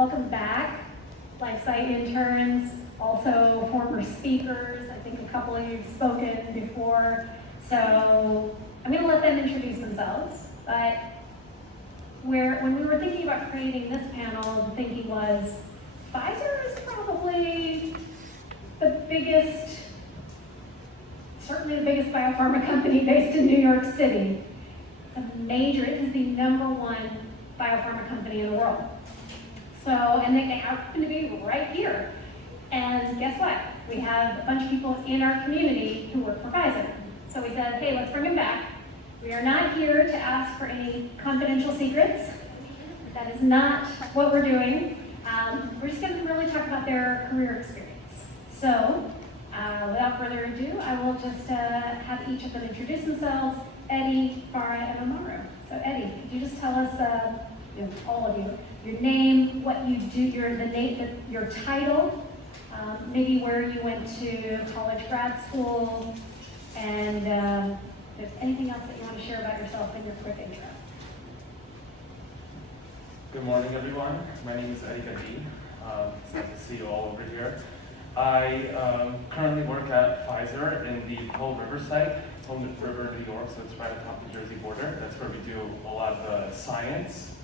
Welcome back, LifeSci Interns, also former speakers. I think a couple of you have spoken before, so I'm going to let them introduce themselves. But when we were thinking about creating this panel, the thinking was Pfizer is probably the biggest, certainly the biggest biopharma company based in New York City. It is the #1 biopharma company in the world. So, and they happen to be right here. And guess what? We have a bunch of people in our community who work for Pfizer. So we said, hey, let's bring them back. We are not here to ask for any confidential secrets. That is not what we're doing. We're just going to really talk about their career experience. So, without further ado, I will just have each of them introduce themselves. Eddie, Farah, and Amaru. So Eddie, could you just tell us, all of you, your name, what you do, your title, maybe where you went to college, grad school, and if there's anything else that you want to share about yourself in your quick intro. Good morning, everyone. My name is Eddie Gadi. It's nice to see you all over here. I currently work at Pfizer in the Pearl River site, Pearl River, New York, so it's right atop the Jersey border. That's where we do a lot of the science.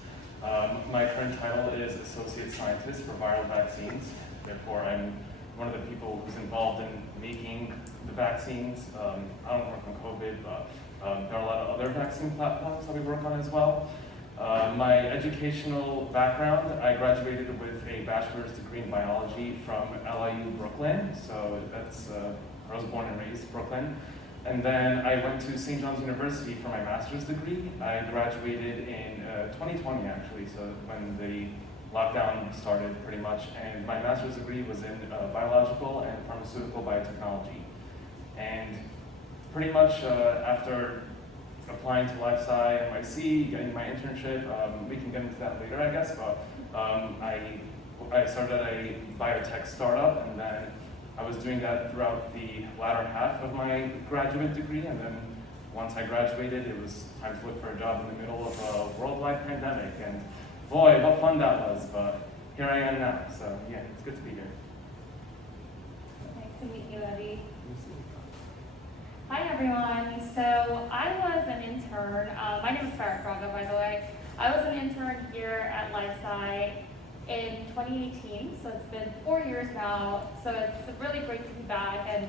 My current title is Associate Scientist for Viral Vaccines. Therefore, I'm one of the people who's involved in making the vaccines. I don't work on COVID, but there are a lot of other vaccine platforms that we work on as well. My educational background, I graduated with a bachelor's degree in biology from LIU Brooklyn. So that's, I was born and raised Brooklyn. And then I went to St. John's University for my master's degree. I graduated in 2020 actually, so when the lockdown started pretty much. And my master's degree was in biological and pharmaceutical biotechnology. And pretty much after applying to LifeSci NYC, getting my internship. We can get into that later, I guess, but I started a biotech startup, and then I was doing that throughout the latter half of my graduate degree, and then once I graduated, it was time to look for a job in the middle of a worldwide pandemic, and boy, what fun that was, but here I am now, so yeah, it's good to be here. Nice to meet you, Eddie. Hi everyone, so I was an intern, my name is Farah Braga, by the way. I was an intern here at LifeSci in 2018, so it's been 4 years now, so it's really great to be back and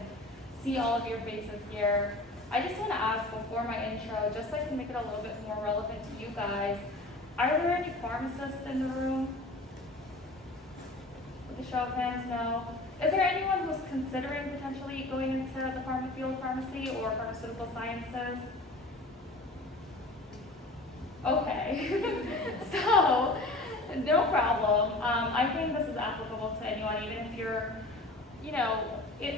see all of your faces here. I just want to ask before my intro, just so I can make it a little bit more relevant to you guys, are there any pharmacists in the room? With a show of hands, no. Is there anyone who's considering potentially going into the pharma field, pharmacy, or pharmaceutical sciences? Okay, so no problem. I think this is applicable to anyone, even if you're,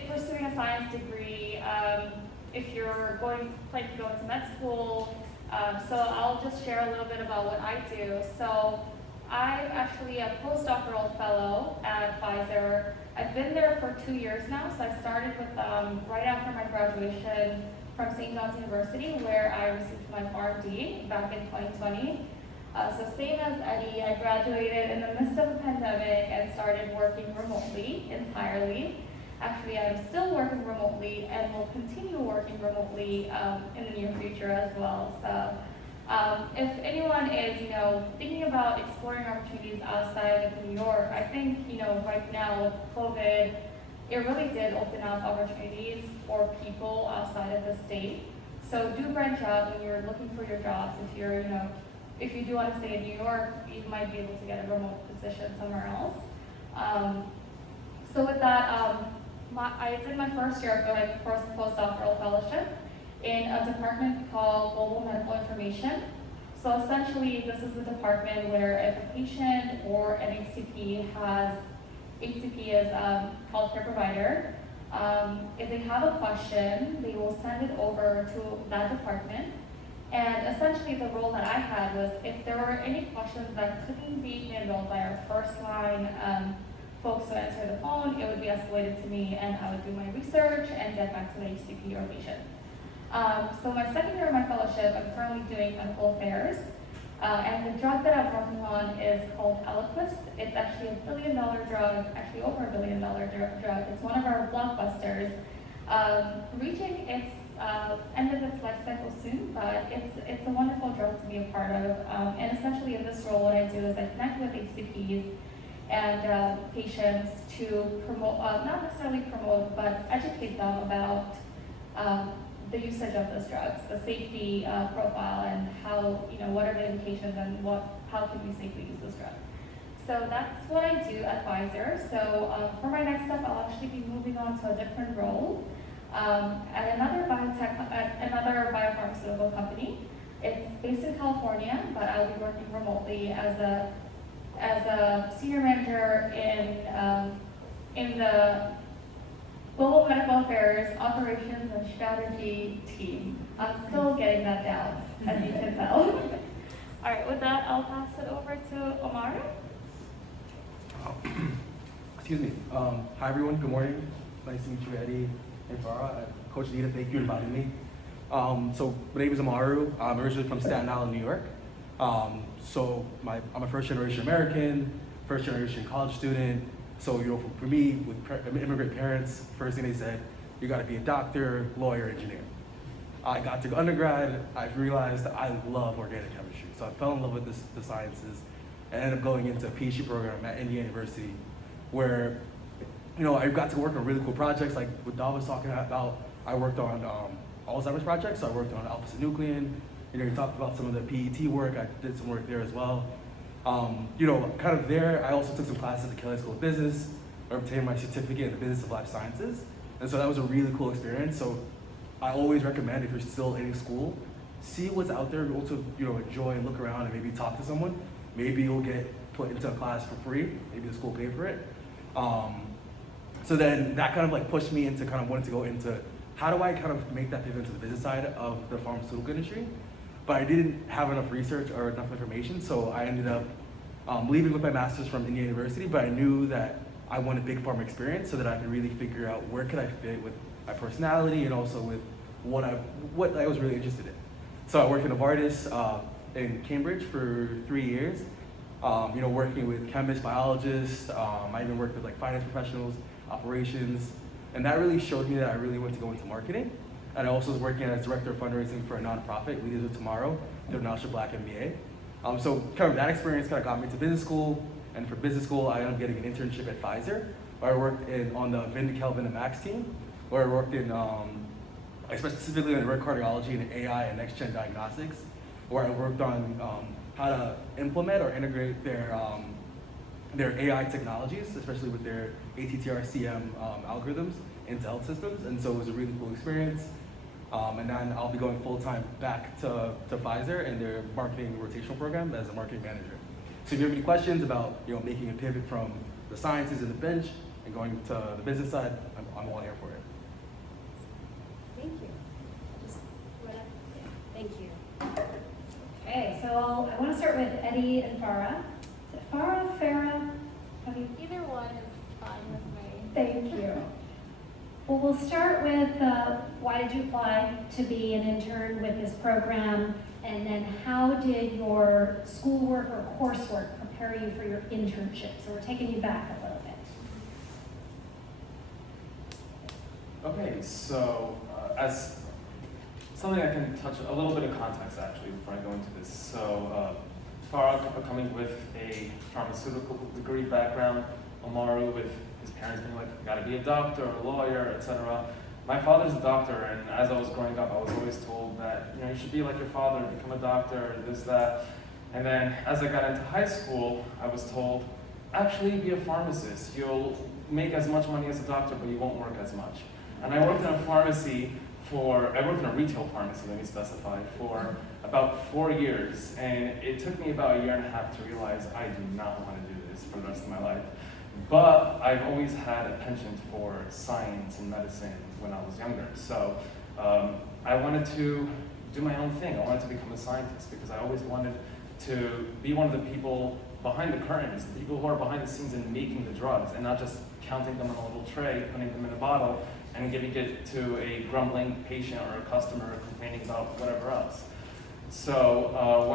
pursuing a science degree, if you're planning to go into med school. So I'll just share a little bit about what I do. So I'm actually a postdoctoral fellow at Pfizer. I've been there for 2 years now, so I started with right after my graduation from St. John's University, where I received my PharmD back in 2020. So same as Eddie, I graduated in the midst of a pandemic and started working remotely entirely. Actually, I'm still working remotely and will continue working remotely in the near future as well. So if anyone is, thinking about exploring opportunities outside of New York, I think, right now with COVID, it really did open up opportunities for people outside of the state. So do branch out when you're looking for your jobs. If you do want to stay in New York, you might be able to get a remote position somewhere else. So with that, I did my first year of my first postdoctoral fellowship in a department called Global Medical Information. So essentially, this is the department where if a patient or an HCP is a healthcare provider, if they have a question, they will send it over to that department. And essentially, the role that I had was if there were any questions that couldn't be handled by our first line folks who answer the phone, it would be escalated to me, and I would do my research and get back to the HCP or patient. So my second year of my fellowship, I'm currently doing clinical affairs. And the drug that I'm working on is called Eliquis. It's actually a $1 billion drug, actually over $1 billion drug. It's one of our blockbusters, reaching its end of its life cycle soon, but it's a wonderful drug to be a part of. And essentially in this role, what I do is I connect with HCPs and patients to promote, not necessarily promote, but educate them about the usage of those drugs, the safety profile, and how, what are the indications and how can we safely use those drugs. So that's what I do at Pfizer. So for my next step, I'll actually be moving on to a different role at another biopharmaceutical company. It's based in California, but I'll be working remotely as a senior manager in the Global Medical Affairs Operations and Strategy team. I'm still getting that down, as you can tell. All right, with that, I'll pass it over to Omaru. Excuse me. Hi, everyone. Good morning. Nice to meet you, Eddie and Farah. Coach Anita, thank you for inviting me. So my name is Omaru. I'm originally from Staten Island, New York. I'm a first-generation American, first-generation college student. So, for me, with immigrant parents, first thing they said, you got to be a doctor, lawyer, engineer. I got to undergrad. I realized that I love organic chemistry. So I fell in love with the sciences and ended up going into a PhD program at Indiana University, where, I got to work on really cool projects like what Dav was talking about. I worked on Alzheimer's projects. So I worked on alpha-synuclein. You talked about some of the PET work. I did some work there as well. Kind of there, I also took some classes at the Kelley School of Business. I obtained my certificate in the business of life sciences. And so that was a really cool experience. So I always recommend, if you're still in school, see what's out there, also, enjoy and look around and maybe talk to someone. Maybe you'll get put into a class for free. Maybe the school paid for it. So then that kind of pushed me into kind of wanting to go into how do I kind of make that pivot into the business side of the pharmaceutical industry. But I didn't have enough research or enough information, so I ended up leaving with my master's from Indiana University, but I knew that I wanted big pharma experience so that I could really figure out where could I fit with my personality and also with what I was really interested in. So I worked in Novartis in Cambridge for 3 years, working with chemists, biologists. I even worked with finance professionals, operations, and that really showed me that I really wanted to go into marketing. And I also was working as director of fundraising for a nonprofit, Leaders of Tomorrow, the International Black MBA. So kind of that experience kind of got me to business school, and for business school, I ended up getting an internship at Pfizer, where I worked on the Kelvin and Max team, where I worked in, specifically in rare cardiology and AI and next-gen diagnostics, where I worked on how to implement or integrate their AI technologies, especially with their ATTR-CM algorithms into health systems, and so it was a really cool experience. And then I'll be going full-time back to Pfizer and their marketing rotational program as a marketing manager. So if you have any questions about making a pivot from the sciences and the bench and going to the business side, I'm all here for it. Thank you. Thank you. Okay, so I want to start with Eddie and Farah. Is it Farah? Either one is fine with me. Thank you. Well, we'll start with why did you apply to be an intern with this program, and then how did your schoolwork or coursework prepare you for your internship? So we're taking you back a little bit. Okay, so as something I can touch a little bit of context actually before I go into this. So Farah coming with a pharmaceutical degree background, Omaru with his parents being like, gotta be a doctor or a lawyer, etc. My father's a doctor, and as I was growing up, I was always told that you should be like your father, become a doctor, this, that. And then as I got into high school, I was told, actually be a pharmacist. You'll make as much money as a doctor, but you won't work as much. And I worked in a pharmacy I worked in a retail pharmacy, let me specify, for about 4 years. And it took me about 1.5 years to realize I do not want to do this for the rest of my life. But I've always had a penchant for science and medicine when I was younger. So I wanted to do my own thing. I wanted to become a scientist because I always wanted to be one of the people behind the curtains, the people who are behind the scenes in making the drugs and not just counting them on a little tray, putting them in a bottle, and giving it to a grumbling patient or a customer complaining about whatever else. So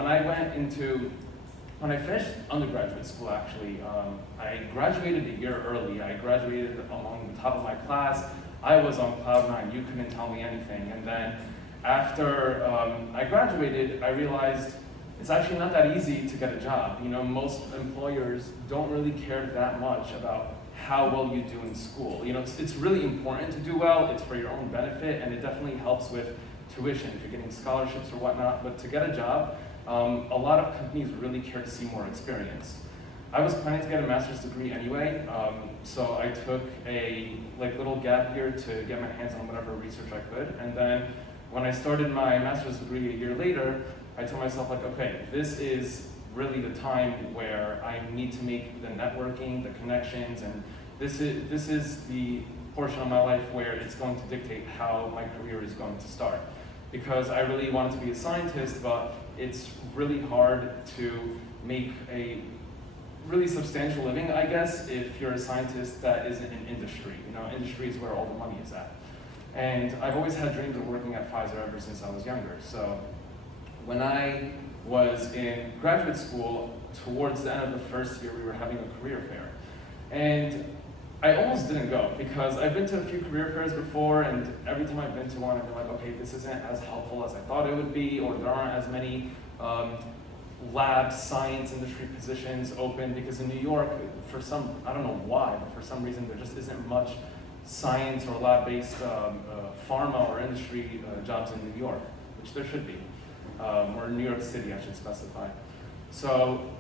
when I finished undergraduate school, actually, I graduated a year early. I graduated among the top of my class. I was on cloud nine. You couldn't tell me anything. And then after I graduated, I realized it's actually not that easy to get a job. You know, most employers don't really care that much about how well you do in school. You know, it's really important to do well. It's for your own benefit, and it definitely helps with tuition if you're getting scholarships or whatnot. But to get a job, a lot of companies really care to see more experience. I was planning to get a master's degree anyway, so I took a little gap year to get my hands on whatever research I could. And then when I started my master's degree a year later, I told myself, like, okay, this is really the time where I need to make the networking, the connections, and this is the portion of my life where it's going to dictate how my career is going to start. Because I really wanted to be a scientist, but it's really hard to make a really substantial living, I guess, if you're a scientist that isn't in industry. You know, industry is where all the money is at. And I've always had dreams of working at Pfizer ever since I was younger. So when I was in graduate school, towards the end of the first year, we were having a career fair. And I almost didn't go because I've been to a few career fairs before, and every time I've been to one, I've been like, okay, this isn't as helpful as I thought it would be, or there aren't as many lab science industry positions open, because in New York, for some, I don't know why, but for some reason there just isn't much science or lab-based pharma or industry jobs in New York, which there should be, or New York City, I should specify. So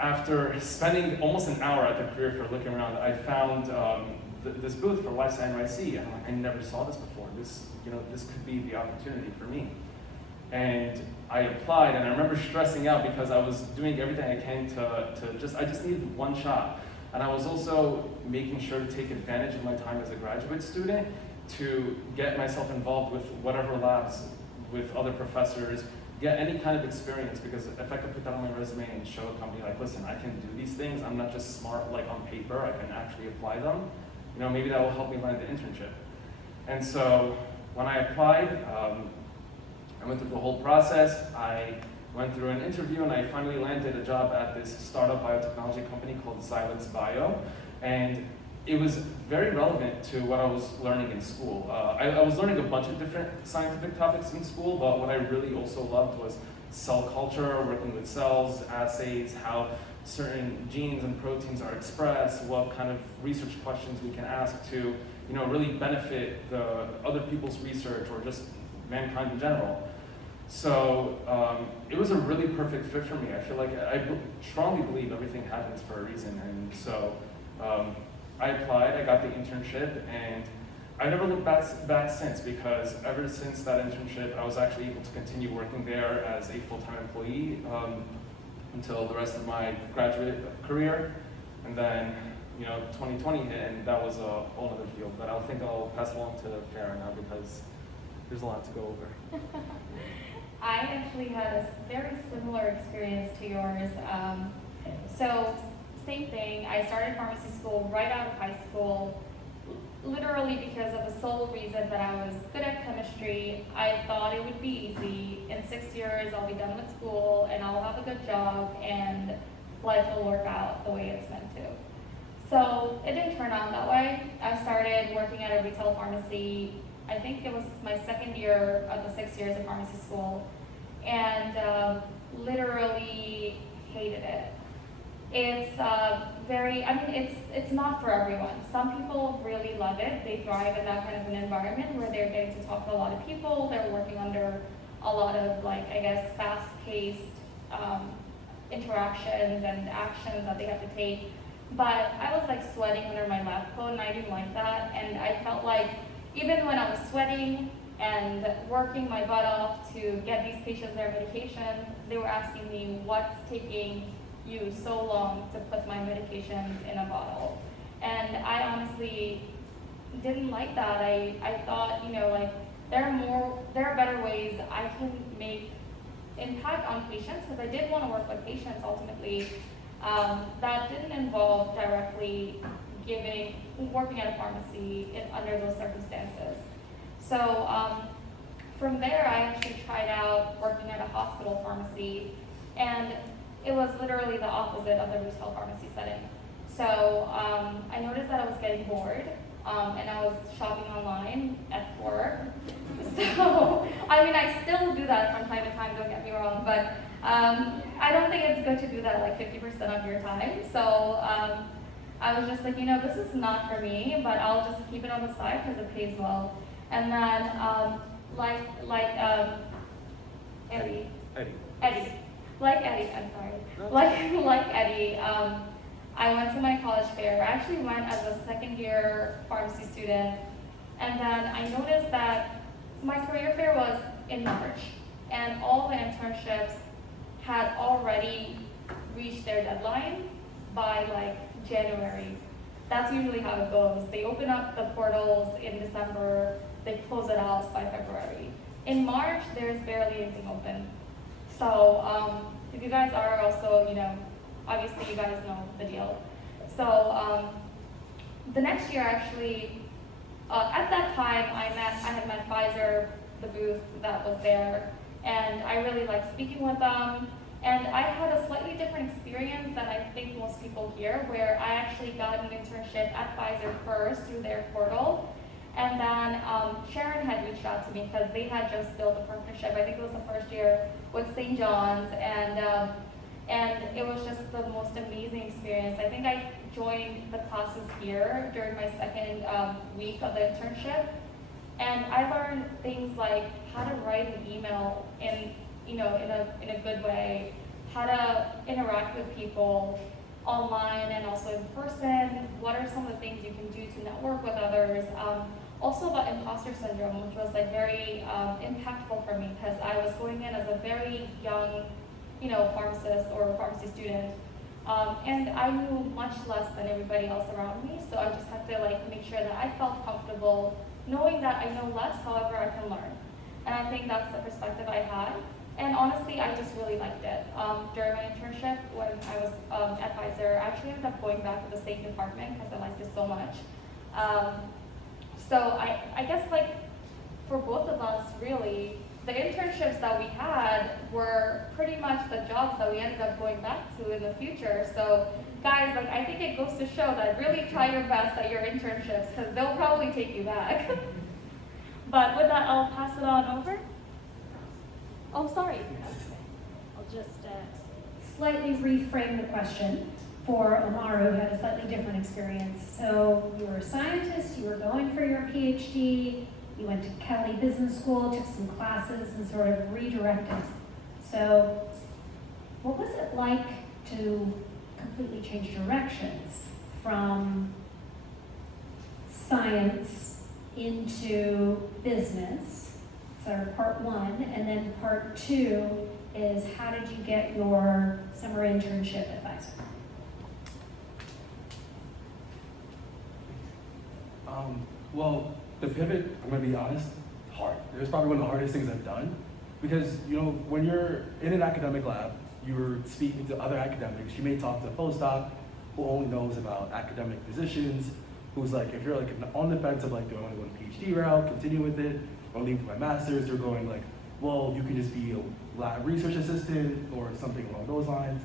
after spending almost an hour at the career fair looking around, I found this booth for LifeSci NYC, and I'm like, I never saw this before. This could be the opportunity for me. And I applied, and I remember stressing out because I was doing everything I can I just needed one shot. And I was also making sure to take advantage of my time as a graduate student to get myself involved with whatever labs, with other professors, get any kind of experience, because if I could put that on my resume and show a company like, listen, I can do these things, I'm not just smart like on paper, I can actually apply them, you know, maybe that will help me land the internship. And so when I applied, I went through the whole process. I went through an interview, and I finally landed a job at this startup biotechnology company called Bio. And it was very relevant to what I was learning in school. I was learning a bunch of different scientific topics in school, but what I really also loved was cell culture, working with cells, assays, how certain genes and proteins are expressed, what kind of research questions we can ask to, you know, really benefit the other people's research or just mankind in general. So it was a really perfect fit for me. I feel like I strongly believe everything happens for a reason. And so I applied, I got the internship, and I never looked back since, because ever since that internship, I was actually able to continue working there as a full-time employee until the rest of my graduate career. And then, you know, 2020 hit, and that was a whole other field. But I think I'll pass along to Farah now, because there's a lot to go over. I actually had a very similar experience to yours. So same thing, I started pharmacy school right out of high school, literally because of the sole reason that I was good at chemistry. I thought it would be easy. In 6 years, I'll be done with school, and I'll have a good job, and life will work out the way it's meant to. So it didn't turn out that way. I started working at a retail pharmacy. I think it was my second year of the 6 years of pharmacy school, and literally hated it. It's it's not for everyone. Some people really love it. They thrive in that kind of an environment where they're getting to talk to a lot of people. They're working under a lot of, fast-paced interactions and actions that they have to take. But I was sweating under my lab coat, and I didn't like that. And I felt like even when I was sweating and working my butt off to get these patients their medication, they were asking me, what's taking you so long to put my medications in a bottle? And I honestly didn't like that. I thought, there are better ways I can make impact on patients, because I did want to work with patients ultimately. That didn't involve directly working at a pharmacy under those circumstances. So from there, I actually tried out working at a hospital pharmacy, and it was literally the opposite of the retail pharmacy setting. So I noticed that I was getting bored, and I was shopping online at work. So, I mean, I still do that from time to time, don't get me wrong, but I don't think it's good to do that like 50% of your time. So I was just like, this is not for me, but I'll just keep it on the side because it pays well. And then, Eddie, I went to my college fair. I actually went as a second-year pharmacy student, and then I noticed that my career fair was in March, and all the internships had already reached their deadline by like January. That's usually how it goes. They open up the portals in December, they close it out by February. In March, there's barely anything open. So if you guys are also, obviously you guys know the deal. So the next year actually, at that time I had met Pfizer, the booth that was there, and I really liked speaking with them. And I had a slightly different experience than I think most people here, where I actually got an internship at Pfizer first through their portal. And then Sharon had reached out to me because they had just built a partnership. I think it was the first year with St. John's, and it was just the most amazing experience. I think I joined the classes here during my second week of the internship, and I learned things like how to write an email in a good way, how to interact with people online and also in person, what are some of the things you can do to network with others, also about Imposter Syndrome, which was like very impactful for me because I was going in as a very young, pharmacist or pharmacy student, and I knew much less than everybody else around me, so I just had to like make sure that I felt comfortable knowing that I know less, however I can learn. And I think that's the perspective I had. And honestly, I just really liked it. During my internship, when I was at Pfizer, I actually ended up going back to the same department because I liked it so much. So I guess like for both of us, really, the internships that we had were pretty much the jobs that we ended up going back to in the future. So guys, like I think it goes to show that really try your best at your internships because they'll probably take you back. But with that, I'll pass it on over. Oh, sorry. I'll just slightly reframe the question for Omar, who had a slightly different experience. So you were a scientist, you were going for your PhD, you went to Kelly Business School, took some classes, and sort of redirected. So what was it like to completely change directions from science into business? So part one, and then part two is how did you get your summer internship at Pfizer? Well, the pivot, I'm gonna be honest, hard. It was probably one of the hardest things I've done because, when you're in an academic lab, you're speaking to other academics. You may talk to a postdoc who only knows about academic positions, who's like, if you're like on the fence of like, do I want to go the PhD route, continue with it, or leave for my master's, they're going like, well, you can just be a lab research assistant or something along those lines.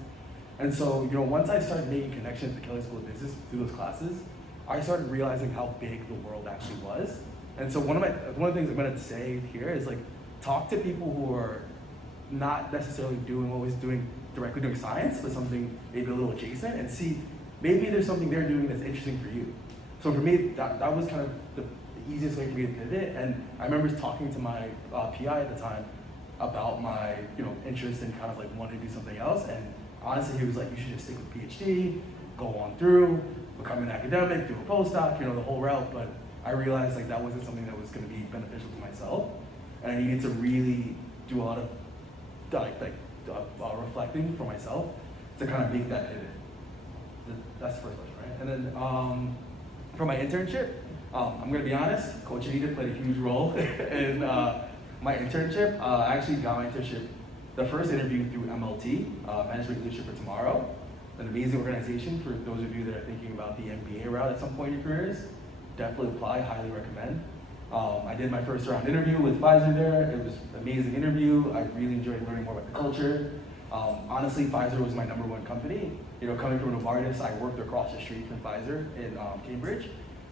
And so, once I started making connections to Kelly School of Business through those classes, I started realizing how big the world actually was. And so one of the things I'm gonna say here is like, talk to people who are not necessarily doing what was directly doing science, but something maybe a little adjacent, and see maybe there's something they're doing that's interesting for you. So for me, that was kind of the easiest way for me to pivot. And I remember talking to my PI at the time about my interest in kind of like wanting to do something else. And honestly, he was like, you should just stick with PhD, go on through, become an academic, do a postdoc, the whole route. But I realized like that wasn't something that was going to be beneficial to myself, and I needed to really do a lot of reflecting for myself to kind of make that pivot. That's the first question, right? And then for my internship, I'm going to be honest, Coach Anita played a huge role in my internship. I actually got my internship, the first interview through MLT, Management Leadership for Tomorrow, an amazing organization for those of you that are thinking about the MBA route at some point in your careers. Definitely apply, highly recommend. I did my first round interview with Pfizer there. It was an amazing interview. I really enjoyed learning more about the culture. Honestly, Pfizer was my number one company. You know, coming from Novartis, I worked across the street from Pfizer in Cambridge.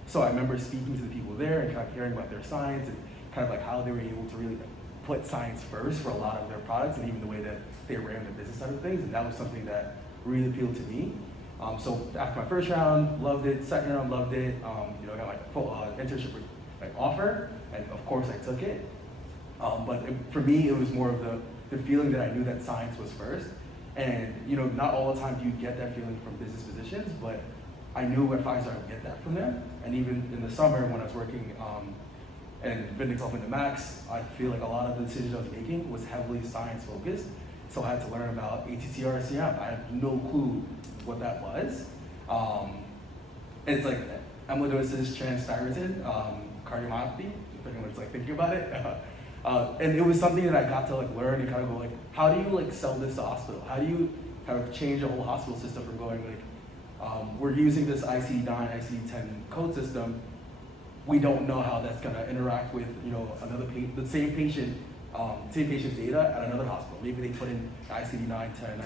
So I remember speaking to the people there and kind of hearing about their science and kind of like how they were able to really put science first for a lot of their products and even the way that they ran the business side of things. And that was something that really appealed to me. So after my first round, loved it. Second round, loved it. You know, I got my full internship offer, and of course I took it. But for me, it was more of the feeling that I knew that science was first. And you know, not all the time do you get that feeling from business positions, but I knew at Pfizer I would get that from them. And even in the summer when I was working in business development at Max, I feel like a lot of the decisions I was making was heavily science focused. So I had to learn about ATTR-CM. I had no clue what that was. And it's like amyloidosis transthyretin cardiomyopathy, if anyone's like thinking about it. And it was something that I got to like learn and kind of go like, how do you like sell this to hospital? How do you kind of change the whole hospital system from going like, we're using this ICD-9, ICD-10 code system. We don't know how that's gonna interact with, you know, the same patient's data at another hospital. Maybe they put in ICD-9, 10,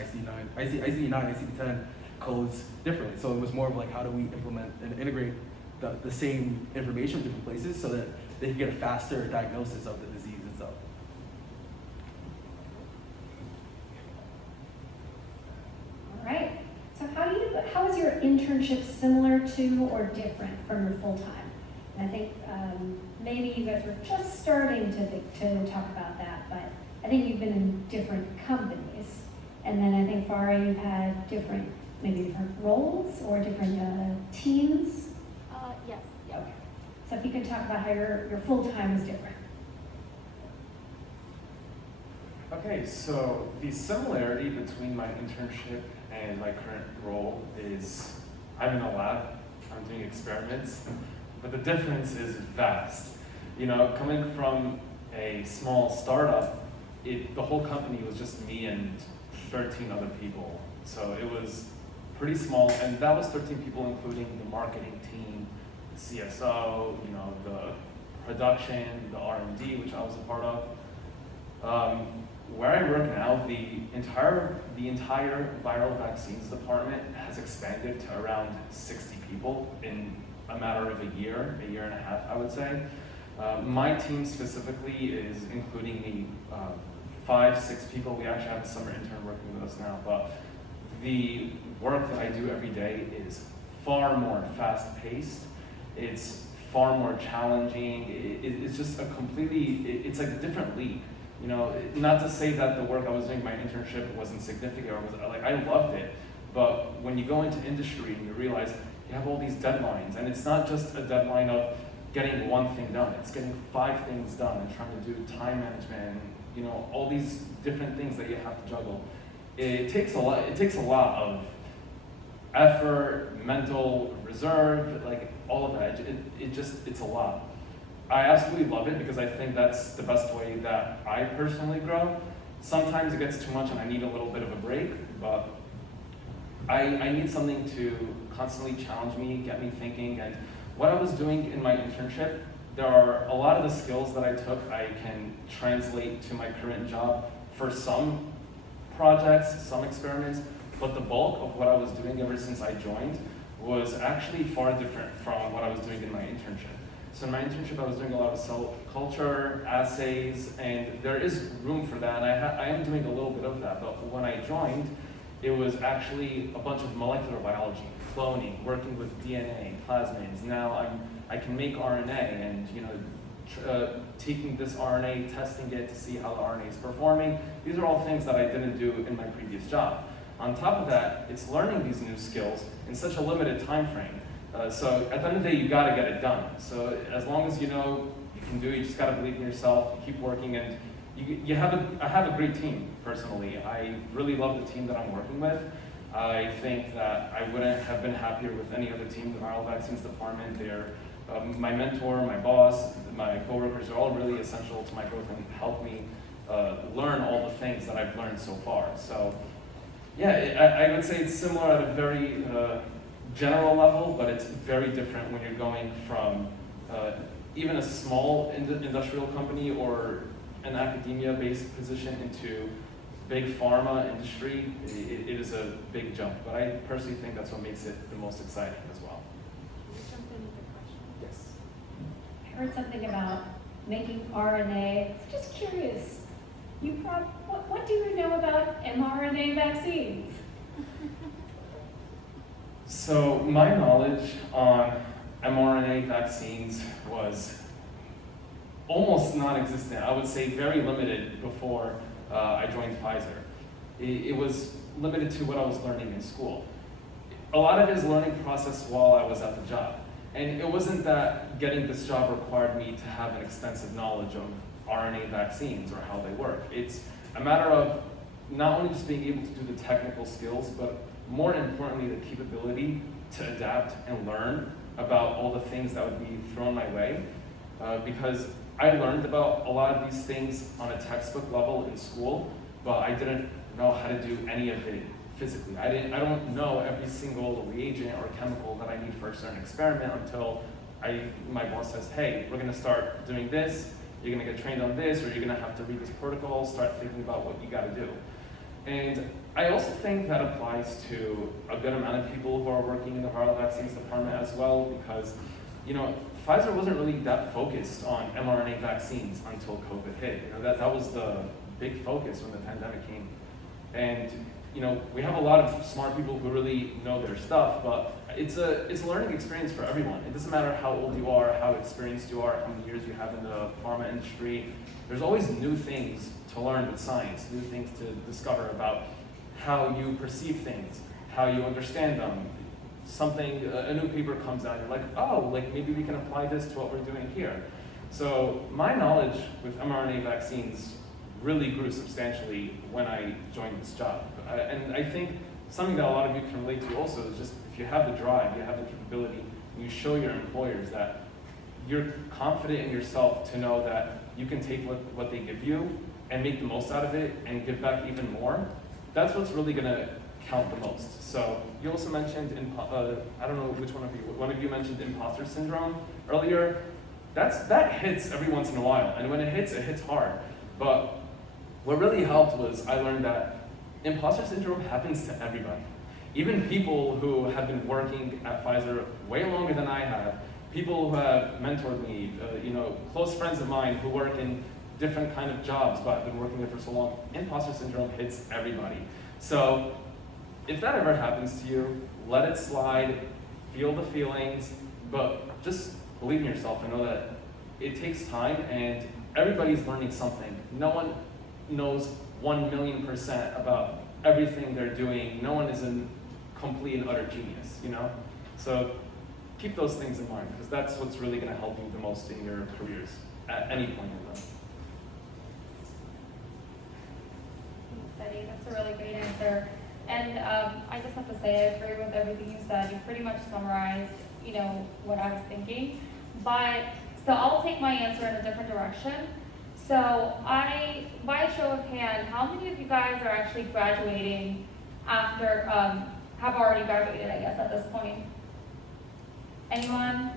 ICD-9, ICD-10 codes differently. So it was more of like, how do we implement and integrate the same information from different places so that they can get a faster diagnosis of the disease itself. All right. So how is your internship similar to or different from your full-time? And I think maybe you guys were just starting to talk about that, but I think you've been in different companies. And then I think, Farah, you've had different roles or different teams. Yes. Okay. So if you could talk about how your full-time is different. Okay, so the similarity between my internship and my current role is I'm in a lab, I'm doing experiments, but the difference is vast. You know, coming from a small startup, the whole company was just me and 13 other people. So it was pretty small, and that was 13 people including the marketing team, the CSO, you know, the production, the R&D, which I was a part of. Where I work now, the entire viral vaccines department has expanded to around 60 people in a matter of a year and a half, I would say. My team specifically is including me, 5-6 people. We actually have a summer intern working with us now, but the work that I do every day is far more fast-paced. It's far more challenging. It's just it's like a different league. You know, not to say that the work I was doing in my internship wasn't significant or was like, I loved it, but when you go into industry and you realize you have all these deadlines, and it's not just a deadline of getting one thing done, it's getting 5 things done and trying to do time management and, you know, all these different things that you have to juggle. It takes a lot of effort, mental reserve, like all of that. It's a lot. I absolutely love it because I think that's the best way that I personally grow. Sometimes it gets too much and I need a little bit of a break, but I need something to constantly challenge me, get me thinking. And what I was doing in my internship, there are a lot of the skills that I took I can translate to my current job for some projects, some experiments, but the bulk of what I was doing ever since I joined was actually far different from what I was doing in my internship. So in my internship, I was doing a lot of cell culture, assays, and there is room for that, and I am doing a little bit of that, but when I joined, it was actually a bunch of molecular biology, cloning, working with DNA, plasmids. Now I can make RNA and, you know, taking this RNA, testing it to see how the RNA is performing. These are all things that I didn't do in my previous job. On top of that, it's learning these new skills in such a limited time frame. So at the end of the day, you gotta get it done. So as long as you know you can do it, you just gotta believe in yourself, keep working, and I have a great team, personally. I really love the team that I'm working with. I think that I wouldn't have been happier with any other team. The viral vaccines department, they're my mentor, my boss, my coworkers are all really essential to my growth and help me learn all the things that I've learned so far. So yeah, I would say it's similar at a very general level, but it's very different when you're going from even a small industrial company or an academia-based position into big pharma industry, it is a big jump. But I personally think that's what makes it the most exciting as well. Can you jump in with a question? Yes. I heard something about making RNA. Just curious, what do you know about mRNA vaccines? So my knowledge on mRNA vaccines was almost non-existent. I would say very limited before I joined Pfizer. It was limited to what I was learning in school. A lot of it is learning process while I was at the job. And it wasn't that getting this job required me to have an extensive knowledge of RNA vaccines or how they work. It's a matter of not only just being able to do the technical skills, but more importantly, the capability to adapt and learn about all the things that would be thrown my way. Because I learned about a lot of these things on a textbook level in school, but I didn't know how to do any of it physically. I don't know every single reagent or chemical that I need for a certain experiment until my boss says, hey, we're gonna start doing this, you're gonna get trained on this, or you're gonna have to read this protocol, start thinking about what you gotta do. And I also think that applies to a good amount of people who are working in the viral vaccines department as well, because Pfizer wasn't really that focused on mRNA vaccines until COVID hit. That was the big focus when the pandemic came. And we have a lot of smart people who really know their stuff, but it's a learning experience for everyone. It doesn't matter how old you are, how experienced you are, how many years you have in the pharma industry. There's always new things to learn with science, new things to discover about how you perceive things, how you understand them. A new paper comes out, you're like, oh, maybe we can apply this to what we're doing here. So my knowledge with mRNA vaccines really grew substantially when I joined this job. And I think something that a lot of you can relate to also is just if you have the drive, you have the capability, and you show your employers that you're confident in yourself to know that you can take what they give you and make the most out of it and give back even more, that's what's really gonna count the most. So you also mentioned, I don't know which one of you mentioned imposter syndrome earlier. That hits every once in a while, and when it hits hard. But what really helped was I learned that imposter syndrome happens to everybody. Even people who have been working at Pfizer way longer than I have, people who have mentored me, close friends of mine who work in different kind of jobs but have been working there for so long, imposter syndrome hits everybody. So if that ever happens to you, let it slide, feel the feelings, but just believe in yourself and know that it takes time and everybody's learning something. No one knows 1,000,000% about everything they're doing. No one is a complete and utter genius, So keep those things in mind, because that's what's really going to help you the most in your careers at any point in them. Thanks, Eddie. That's a really great answer. And I just have to say, I agree with everything you said. You pretty much summarized, what I was thinking. So I'll take my answer in a different direction. So by a show of hand, how many of you guys are actually graduating after, have already graduated, I guess, at this point? Anyone?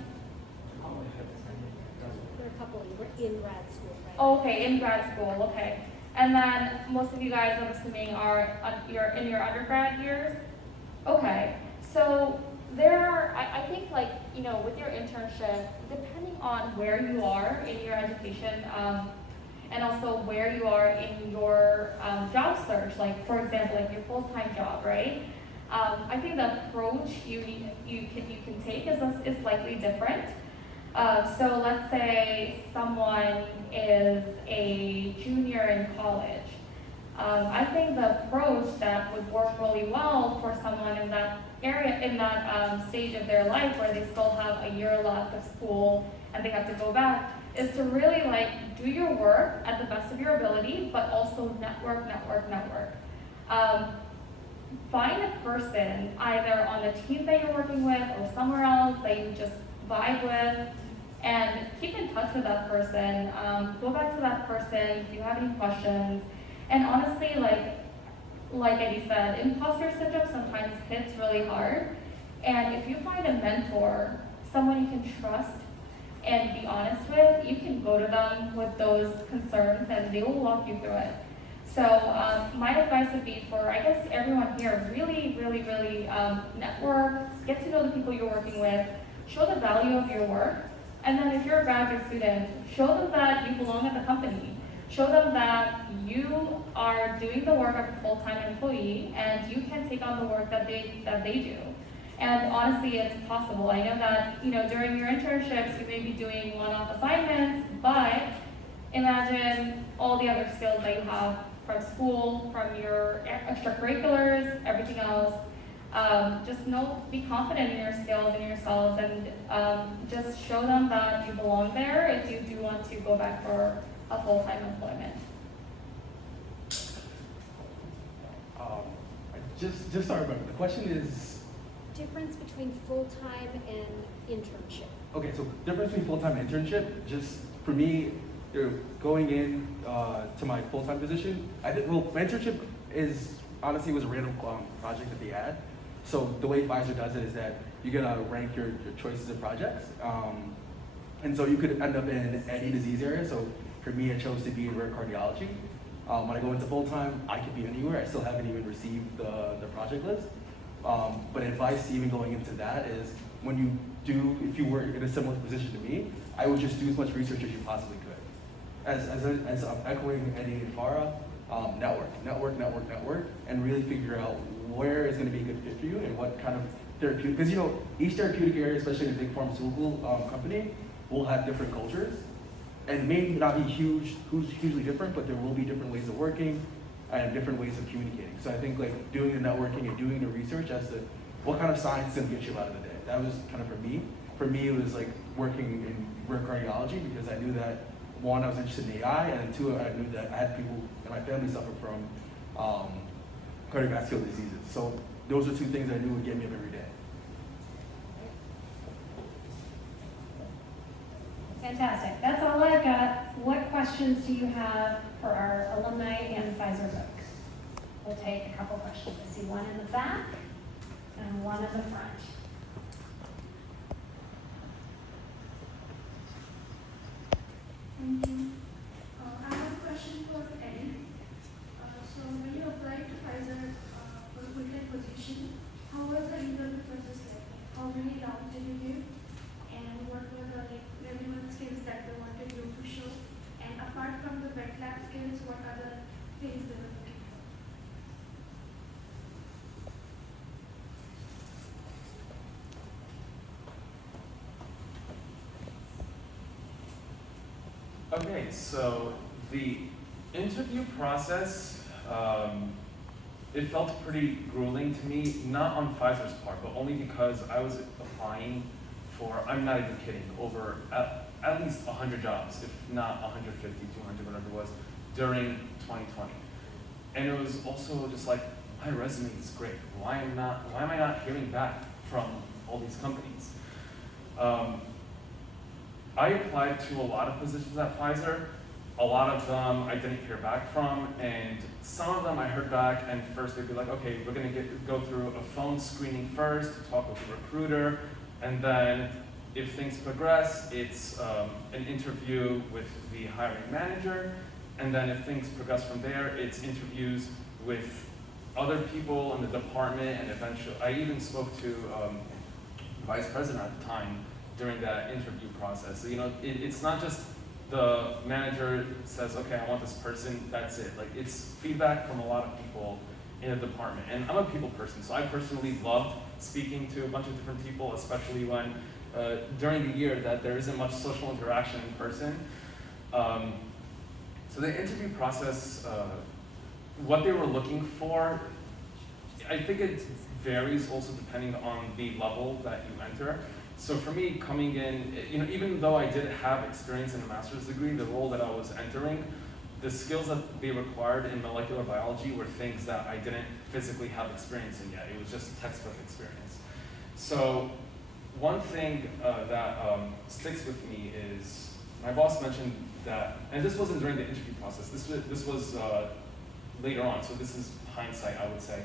There are a couple, you were in grad school, right? Oh, okay, in grad school, okay. And then most of you guys, I'm assuming, you're in your undergrad years? Okay, so I think with your internship, depending on where you are in your education, and also where you are in your job search, for example, your full-time job, right? I think the approach you can take is slightly different. So let's say someone is a junior in college. I think the approach that would work really well for someone in that area, in that stage of their life where they still have a year left of school and they have to go back, is to really do your work at the best of your ability, but also network. Find a person either on the team that you're working with or somewhere else that you just vibe with, and keep in touch with that person. Go back to that person if you have any questions. And honestly, like Eddie said, imposter syndrome sometimes hits really hard. And if you find a mentor, someone you can trust, and be honest with, you can go to them with those concerns and they will walk you through it. So my advice would be for, I guess, everyone here, really network, get to know the people you're working with, show the value of your work, and then if you're a graduate student, show them that you belong at the company. Show them that you are doing the work of a full-time employee and you can take on the work that they do. And honestly, it's possible. I know that, during your internships, you may be doing one-off assignments, but imagine all the other skills that you have from school, from your extracurriculars, everything else. Just be confident in your skills and yourselves, and just show them that you belong there if you do want to go back for a full-time employment. Just sorry, but the question is, Difference between full-time and internship. okay, so difference between full-time and internship, just for me, going in to my full-time position, my internship honestly was a random project that they had. So the way Pfizer does it is that you get to rank your choices of projects. And so you could end up in any disease area. So for me, I chose to be in rare cardiology. When I go into full-time, I could be anywhere. I still haven't even received the project list. But advice even going into that is if you were in a similar position to me, I would just do as much research as you possibly could. As I'm echoing Eddie and Farah, network, and really figure out where is going to be a good fit for you and what kind of therapeutic, because each therapeutic area, especially in a big pharmaceutical company, will have different cultures, and may not be hugely different, but there will be different ways of working and different ways of communicating. So I think like doing the networking and doing the research as to what kind of science is going to get you out of the day. That was kind of for me. For me, it was like working in rare cardiology because I knew that one, I was interested in AI, and two, I knew that I had people in my family suffer from cardiovascular diseases. So those are two things I knew would get me up every day. Fantastic. That's all I've got. What questions do you have for our alumni and Pfizer folks? We'll take a couple questions. I see one in the back and one in the front. Thank you. I have a question for Eddie. So when you applied to Pfizer for a full-time position, how was the interview process like? How many rounds did you give? And what were the relevant skills that they wanted you to show? And apart from the wet lab skills, what other things they were looking for? Okay, so the interview process, it felt pretty grueling to me, not on Pfizer's part, but only because I was applying for, I'm not even kidding, over at least 100 jobs, if not 150, 200, whatever it was, during 2020. And it was also just like, my resume is great. Why am I not hearing back from all these companies? I applied to a lot of positions at Pfizer. A lot of them I didn't hear back from, and some of them I heard back, and first they'd be like, okay, we're gonna go through a phone screening first to talk with the recruiter, and then if things progress, it's an interview with the hiring manager, and then if things progress from there, it's interviews with other people in the department, and eventually, I even spoke to vice president at the time during that interview process. So, it's not just the manager says, okay, I want this person, that's it. Like, it's feedback from a lot of people in the department. And I'm a people person, so I personally loved speaking to a bunch of different people, especially when during the year that there isn't much social interaction in person. So the interview process, what they were looking for, I think it varies also depending on the level that you enter. So for me, coming in, even though I did have experience in a master's degree, the role that I was entering, the skills that they required in molecular biology were things that I didn't physically have experience in yet. It was just textbook experience. So one thing that sticks with me is, my boss mentioned that, and this wasn't during the interview process, this was later on, so this is hindsight, I would say,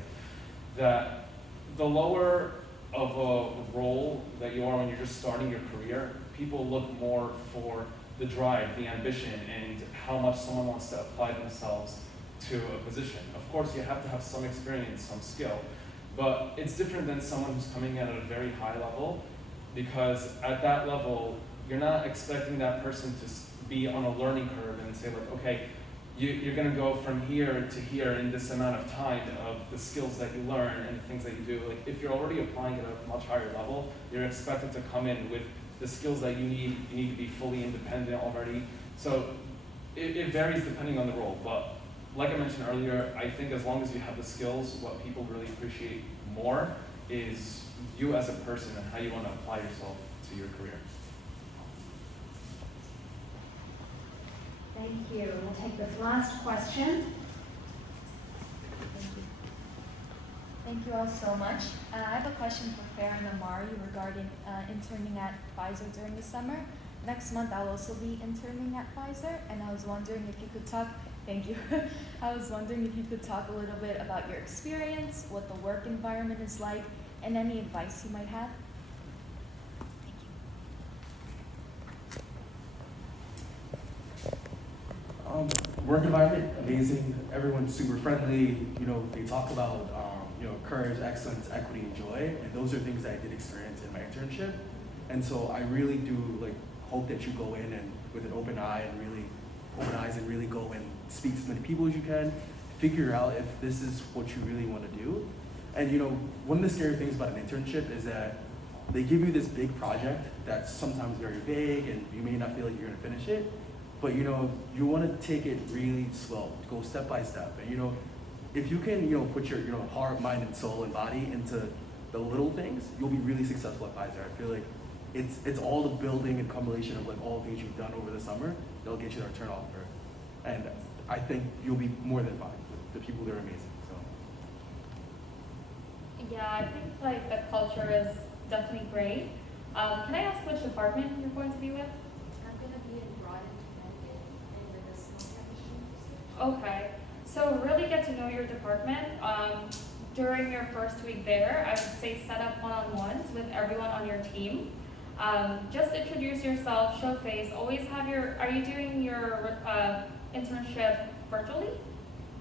that the lower of a role that you are when you're just starting your career, people look more for the drive, the ambition, and how much someone wants to apply themselves to a position. Of course, you have to have some experience, some skill, but it's different than someone who's coming in at a very high level, because at that level, you're not expecting that person to be on a learning curve and say like, okay, you're gonna go from here to here in this amount of time of the skills that you learn and the things that you do. Like if you're already applying at a much higher level, you're expected to come in with the skills that you need to be fully independent already. So it varies depending on the role, but like I mentioned earlier, I think as long as you have the skills, what people really appreciate more is you as a person and how you want to apply yourself to your career. Thank you. We'll take this last question. Thank you all so much. I have a question for Farah and Amari regarding interning at Pfizer during the summer. Next month I'll also be interning at Pfizer, and I was wondering if you could talk, thank you. I was wondering if you could talk a little bit about your experience, what the work environment is like, and any advice you might have. Thank you. Work environment, amazing. Everyone's super friendly. You know, they talk about courage, excellence, equity, and joy, and those are things that I did experience in my internship. And so I really do hope that you go in and with an open eyes and really go and speak to as many people as you can, figure out if this is what you really want to do. And one of the scary things about an internship is that they give you this big project that's sometimes very vague and you may not feel like you're gonna finish it, but you want to take it really slow, go step by step. And if you can put your heart, mind, and soul and body into the little things, you'll be really successful at Pfizer. I feel like it's all the building and accumulation of all the things you've done over the summer that'll get you the return offer. And I think you'll be more than fine. The people there are amazing. So Yeah, I think the culture is definitely great. Can I ask which department you're going to be with? I'm going to be in Broaden, Connecticut, in the medicinal technician. Okay, so really get to know your department. During your first week there, I would say set up one-on-ones with everyone on your team. Just introduce yourself, show face, always have are you doing your internship virtually?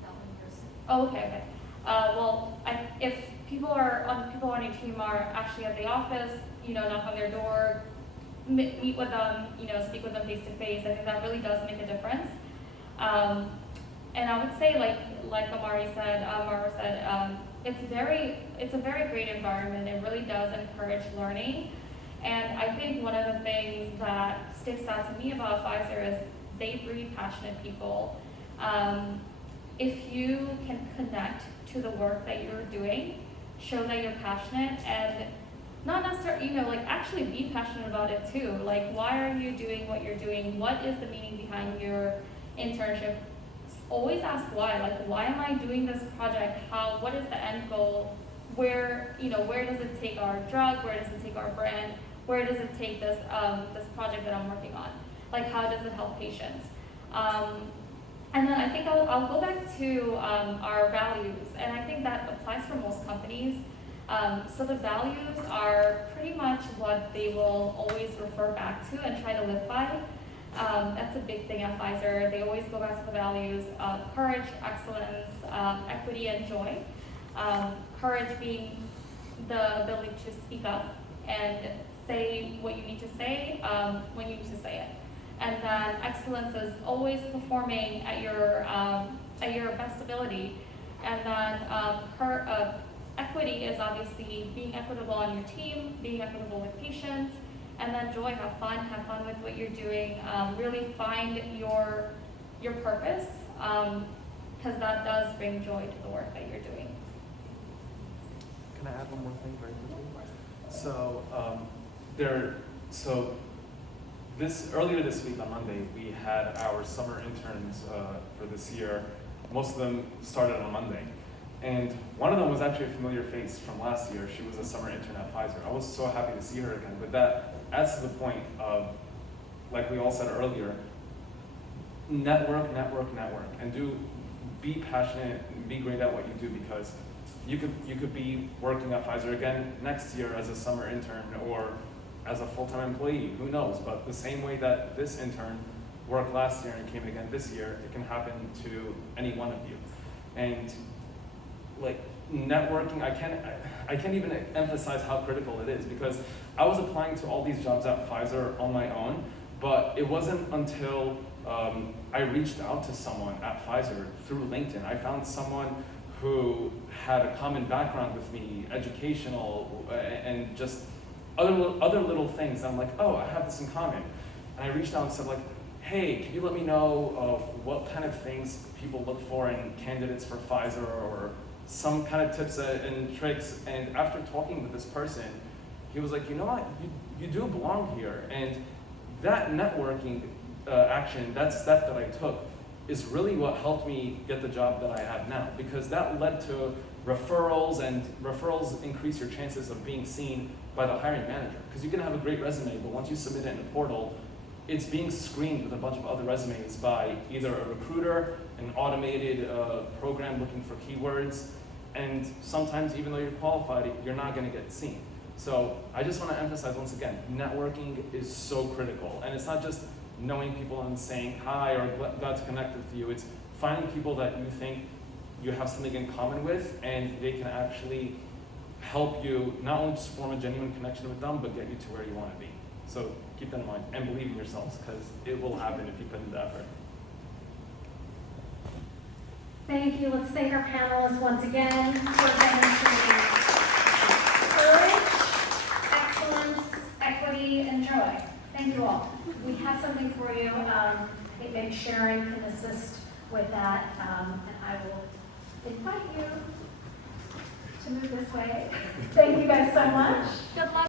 Not in person. Oh, okay. Well, if people on your team are actually at the office, knock on their door, meet with them, speak with them face to face, I think that really does make a difference. And I would say, like Amari said, Mara said, it's a very great environment. It really does encourage learning. And I think one of the things that sticks out to me about Pfizer is they breed passionate people. If you can connect to the work that you're doing, show that you're passionate, and not necessarily, actually be passionate about it too. Why are you doing what you're doing? What is the meaning behind your internship? Always ask why. Why am I doing this project? What is the end goal? Where does it take our drug? Where does it take our brand? Where does it take this project that I'm working on? How does it help patients? And then I think I'll go back to our values, and I think that applies for most companies. So the values are pretty much what they will always refer back to and try to live by. That's a big thing at Pfizer. They always go back to the values: courage, excellence, equity, and joy. Courage being the ability to speak up and say what you need to say when you need to say it. And then excellence is always performing at your best ability. And then equity is obviously being equitable on your team, being equitable with patients. And then joy, have fun with what you're doing. Really find your purpose, because that does bring joy to the work that you're doing. Can I add one more thing very quickly? So earlier this week on Monday, we had our summer interns for this year. Most of them started on Monday. And one of them was actually a familiar face from last year. She was a summer intern at Pfizer. I was so happy to see her again. But that adds to the point of, like we all said earlier, network, and be passionate and be great at what you do, because you could be working at Pfizer again next year as a summer intern, or as a full-time employee, who knows? But the same way that this intern worked last year and came again this year, it can happen to any one of you. And like networking, I can't even emphasize how critical it is, because I was applying to all these jobs at Pfizer on my own, but it wasn't until I reached out to someone at Pfizer through LinkedIn. I found someone who had a common background with me, educational, and just other little things. I'm like, oh, I have this in common. And I reached out and said like, hey, can you let me know what kind of things people look for in candidates for Pfizer, or some kind of tips and tricks? And after talking with this person, he was like, you know what, you do belong here. And that networking action, that step that I took, is really what helped me get the job that I have now, because that led to referrals, and referrals increase your chances of being seen by the hiring manager. Because you can have a great resume, but once you submit it in a portal, it's being screened with a bunch of other resumes by either a recruiter, an automated program looking for keywords, and sometimes even though you're qualified, you're not going to get seen. So I just want to emphasize once again, networking is so critical. And it's not just knowing people and saying hi or glad to connect with you. It's finding people that you think you have something in common with, and they can actually help you not only just form a genuine connection with them, but get you to where you want to be. So keep that in mind and believe in yourselves, because it will happen if you put in the effort. Thank you. Let's thank our panelists once again for demonstrating courage, excellence, equity, and joy. Thank you all. We have something for you. Maybe Sharon can assist with that, and I will invite you to move this way. Thank you guys so much. Good luck.